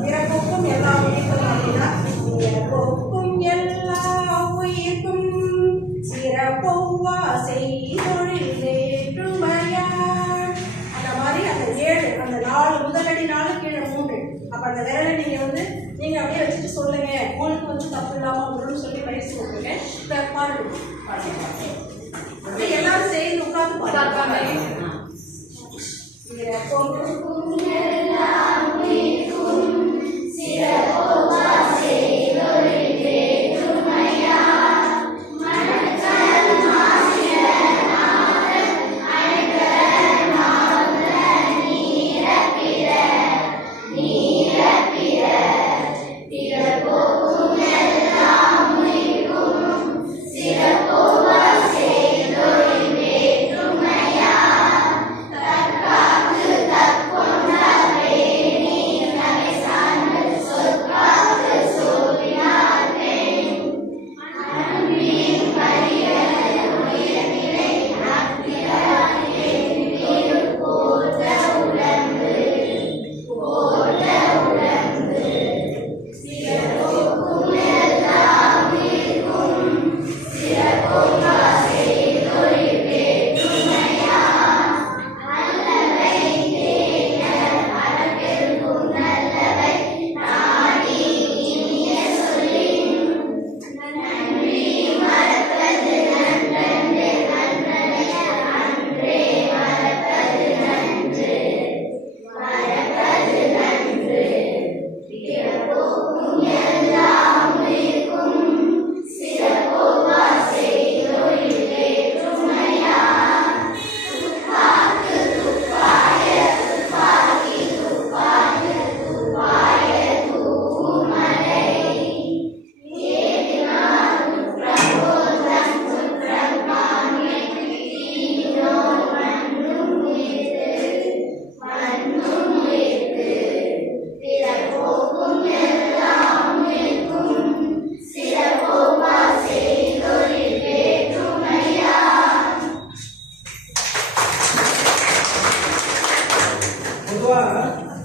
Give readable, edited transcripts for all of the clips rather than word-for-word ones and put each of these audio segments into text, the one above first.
பிறப்புக்கும் எல்லா உயிர்க்கும் அப்படின்னா பிறப்புக்கும் எல்லா உயிர்க்கும் சிறப்பொவ்வா செய்தொழில் வேற்றுமையார். அந்த மாதிரி அந்த 7 அந்த 4 முதலடி 4 கீழே 3. அப்போ அந்த விரலை நீங்கள் அப்படியே வச்சுட்டு சொல்லுங்க. உங்களுக்கு தப்பு இல்லாமல் வரும்னு சொல்லி பயிற்சி கொடுத்துருங்க. பாருங்க எல்லாரும் சேர்ந்து உட்கார்ந்து பாருங்க.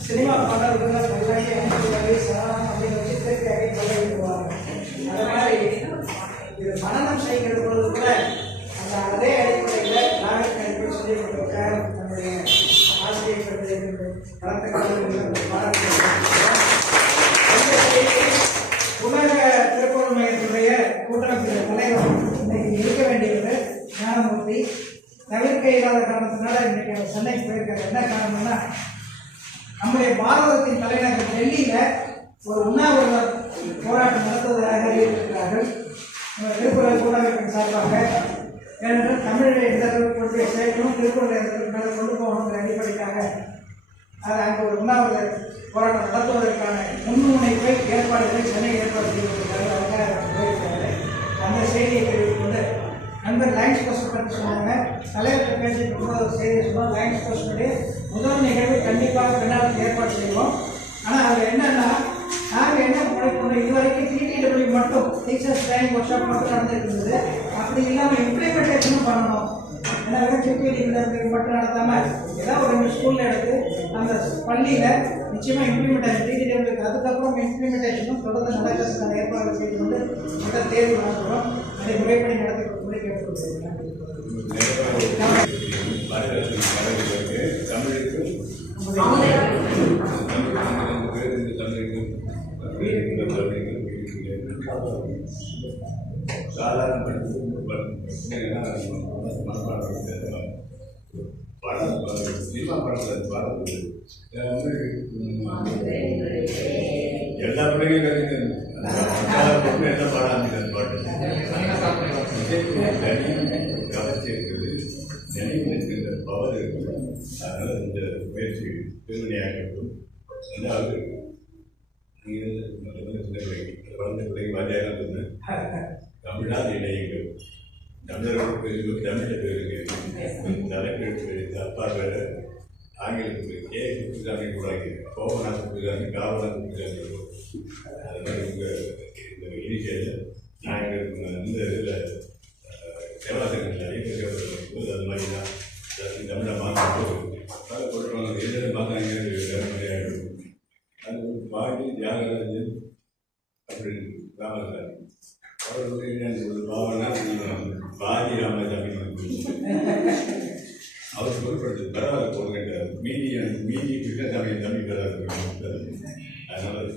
சினிமா பாடல்கள் அப்படின்னு வச்சு திருப்பி அது மாதிரி இது மனநம் செய்கிற பொழுது கூட அந்த அதே அடிப்படையில் நாகரிக அடிப்படை சொல்லிக் கொடுத்திருக்கார் நம்முடைய ஆசிரியர் உலக திருக்குறள் மையத்தினுடைய கூட்டமைப்பின் தலைவர் இன்னைக்கு இருக்க வேண்டியது ஞானமூர்த்தி தவிர்க்க இல்லாத காரணத்தினால இன்னைக்கு அவர் சென்னைக்கு போயிருக்காரு. என்ன காரணம்னா நம்முடைய பாரதத்தின் தலைநகர் டெல்லியில ஒரு உண்ணாவிரத போராட்டம் நடத்துவதாக அறிவித்திருக்கிறார்கள் திருக்குறள் கூட்டமைப்பின் சார்பாக. ஏனென்றால் தமிழை எந்த அளவுக்கு கொண்டு போய் சேர்க்கணும், திருக்குறளை எந்த அளவுக்கு மேலே கொண்டு போகணுங்கிற அடிப்படைக்காக அது அங்கே ஒரு உண்ணாவிரத போராட்டம் நடத்துவதற்கான முன்முனைப்பை ஏற்பாடுகளை சென்னை ஏற்பாடு செய்திருக்கிறார்கள். அதுக்காக போயிருக்கிறாரு. அந்த செய்தியை தெரிவித்துக்கொண்டு நண்பர் லைன்ஸ் போஸ்ட் பற்றி சொன்னாங்க. தலைவர்கள் பேசிட்டு ஒரு செய்தியை சொன்னோம். லைன்ஸ் போஸ்டுடைய முதல் நிகழ்வு கண்டிப்பாக பின்னால் ஏற்பாடு செய்வோம். ஆனால் அதில் என்னென்னா நாங்கள் என்ன முனைப்போம், இது வரைக்கும் TTW மட்டும் டீச்சர்ஸ் ட்ரைனிங் ஒர்க் ஷாப் மட்டும் நடந்துட்டு இருந்தது. அப்படி இல்லாமல் இம்ப்ளிமெண்டேஷனும் பண்ணணும். ஏன்னா TTW மட்டும் நடத்தாமல் ஏதாவது ஒரு 2 ஸ்கூலில் எடுத்து அந்த பள்ளியில் நிச்சயமாக இம்ப்ளிமெண்டேஷன் TTWக்கு அதுக்கப்புறம் இம்ப்ளிமெண்டேஷனும் தொடர்ந்து நடக்கிறதுக்கான ஏற்பாடு செய்து கொண்டு முதல் தேர்வு நடத்துகிறோம். அதை முறைப்படி நடத்தி முறை கேட்டுக்கொள்கிறேன். சினிமா படத்தில் பாடுறது எல்லா பிள்ளைங்களும் என்ன பாட ஆரம்பிக்கிற பாட்டு கவர்ச்சி இருக்குது, நினைவு இருக்கின்ற பவர் இருக்குது. அதனால் இந்த முயற்சி பெருமணியாக இருக்கும். ரெண்டாவது குழந்தை பிள்ளைங்க வாத்தியாரம் சொன்னேன், தமிழால் இணையுங்கள். தமிழர்களுக்கு தமிழை பேருக்கு தலைப்பெழுத்து அப்பா பேர் ஆங்கிலத்துக்கு கொடுத்துருக்காங்க, கூடாது கோபநாத் கொடுத்துருக்காங்க, காவலாக கொடுத்துருக்காங்க. அது மாதிரி உங்கள் இந்த இனிஷியல் நாங்கள் இந்த இதில் சேவாசங்கள் நிறைய போது அது மாதிரி தான் தமிழை மாற்ற அதை கொடுக்குறாங்க. எதில் மாற்றாங்க வேறு மாதிரி ஆகிடும். அது பாட்டி தியாகராஜன் அப்படின்னு ராமசாமி அவர் என்ன ஒரு பாவனா பாதி ராமசாமி அவர் பொருட்படுத்து பரவாயில்ல போகின்றார் மீதி கிருஷ்ணசாமி தம்பி பரவாயில்ல. அதனால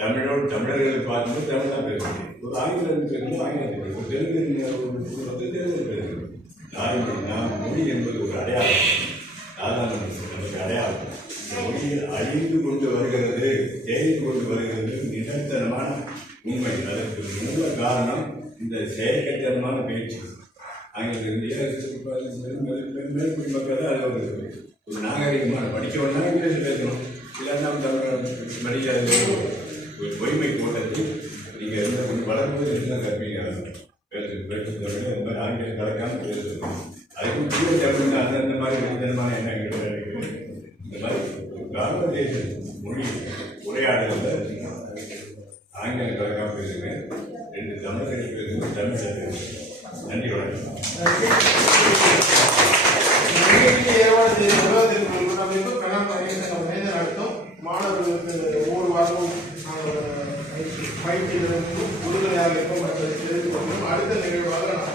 தமிழர்களை பார்க்கும்போது தமிழ் தான் பேசுகிறேன். ஒரு ஆங்கிலம் பேசணும் ஆங்கிலத்தில் பேசணும், ஒரு தெலுங்கு பேசணும். நாம் மொழி என்பது ஒரு அடையாளம், சாதாரண நமக்கு அடையாளம். மொழி அழிந்து கொண்டு வருகிறது, தேய்ந்து கொண்டு வருகிறது நிதர்சனமான உண்மை. அதற்கு மூல காரணம் இந்த செயற்கட்டமான பேச்சு. ஆங்கிலத்தில் மேல்குடி மக்கள் தான் அது ஒரு நாகரிகமான படித்தவொன்னா இங்கிலீஷ் பேசணும், இல்லைன்னா தமிழ் படிக்காது. ஒரு பொய்மை போட்டது நீங்கள் எந்த கொஞ்சம் வளர்ந்து என்ன கற்பீங்க பேசுறது இந்த மாதிரி ஆங்கிலம் கலக்காமல் பேசுறது. அதுக்கும் கீழே தமிழ் அந்த மாதிரி விதமான எண்ணங்கள் கிடைக்குது. இந்த மாதிரி கான்வர்சேஷன் மொழி உரையாடலில் ஆங்கிலம் கலக்காமல் பேசுங்க. 2 தமிழர்கள் பேசுங்க, தமிழ் பேசுங்க. நன்றி, வணக்கம். மாணவர்களுக்கு ஒவ்வொரு வாரமும் பயிற்சிகளுக்கும் உறுதுணையாக இருக்கும் என்பதை தெரிந்து கொண்டும் அடுத்த நிகழ்வாக நான்